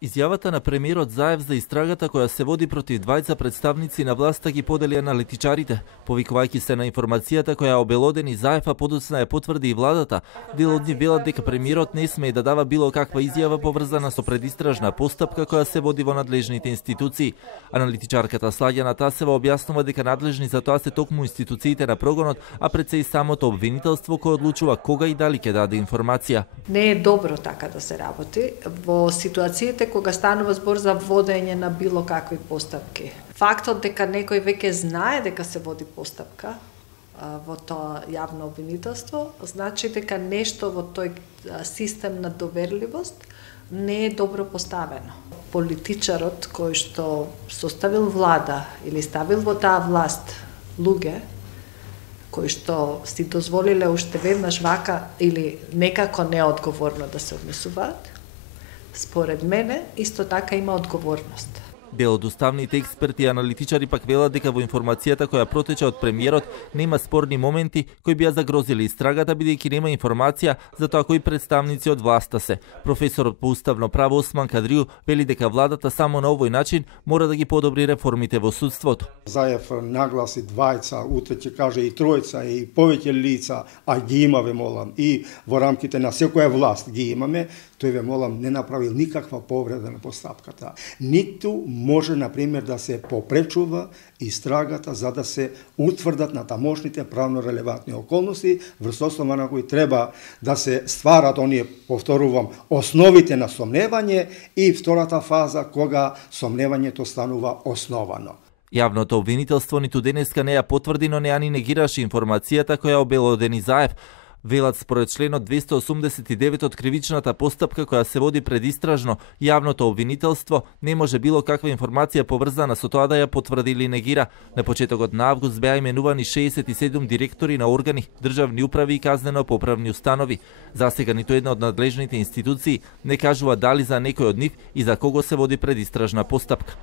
Изјавата на премиерот Заев за истрагата која се води против двајца представници на власта ги подели аналитичарите, повикувајќи се на информацијата која обелодени Заев, а подоцна ја потврди и владата. Дел од нив велат дека премиерот не смее да дава било каква изјава поврзана со предистражна постапка која се води во надлежните институции. Аналитичарката Слаѓана Тасева објаснува дека надлежни за тоа се токму институциите на прогонот, а пред се и самото обвинителство кој одлучува кога и дали ќе даде информација. Не е добро така да се работи во ситуациите кога станува збор за водење на било какви постапки. Фактот дека некој веќе знае дека се води постапка во тоа јавно обвинителство, значи дека нешто во тој систем на доверливост не е добро поставено. Политичарот кој што составил влада или ставил во таа власт луѓе кои што си дозволиле уште веднаш вака или некако неодговорно да се однесуваат, според мене, исто така има одговорност. Дел од уставните експерти и аналитичари пак велат дека во информацијата која протече од премиерот нема спорни моменти кои би ја загрозили истрагата, бидејќи нема информација за тоа кои представници од власта се. Професорот по уставно право Осман Кадрију вели дека владата само на овој начин мора да ги подобри реформите во судството. Заев нагласи двајца, утре ќе каже и тројца и повеќе лица, а ги имаме, молам, и во рамките на секоја власт ги имаме, тој ве молам не направил никаква повреда на постапката. Ниту може, например, да се попречува истрагата за да се утврдат на тамошните правно релевантни околности, врз основа на кои треба да се стварат оние, повторувам, основите на сомневање и втората фаза кога сомневањето станува основано. Јавното обвинителство ниту денеска не ја потврди, но не ја ни негираше информацијата која обелодени Заев. Велат според членот 289 од кривичната постапка која се води предистражно, јавното обвинителство не може било каква информација поврзана со тоа да ја потврди или негира. На почетокот на август беа именувани 67 директори на органи, државни управи и казнено-поправни установи. Засега ниту една од надлежните институции не кажува дали за некој од нив и за кого се води предистражна постапка.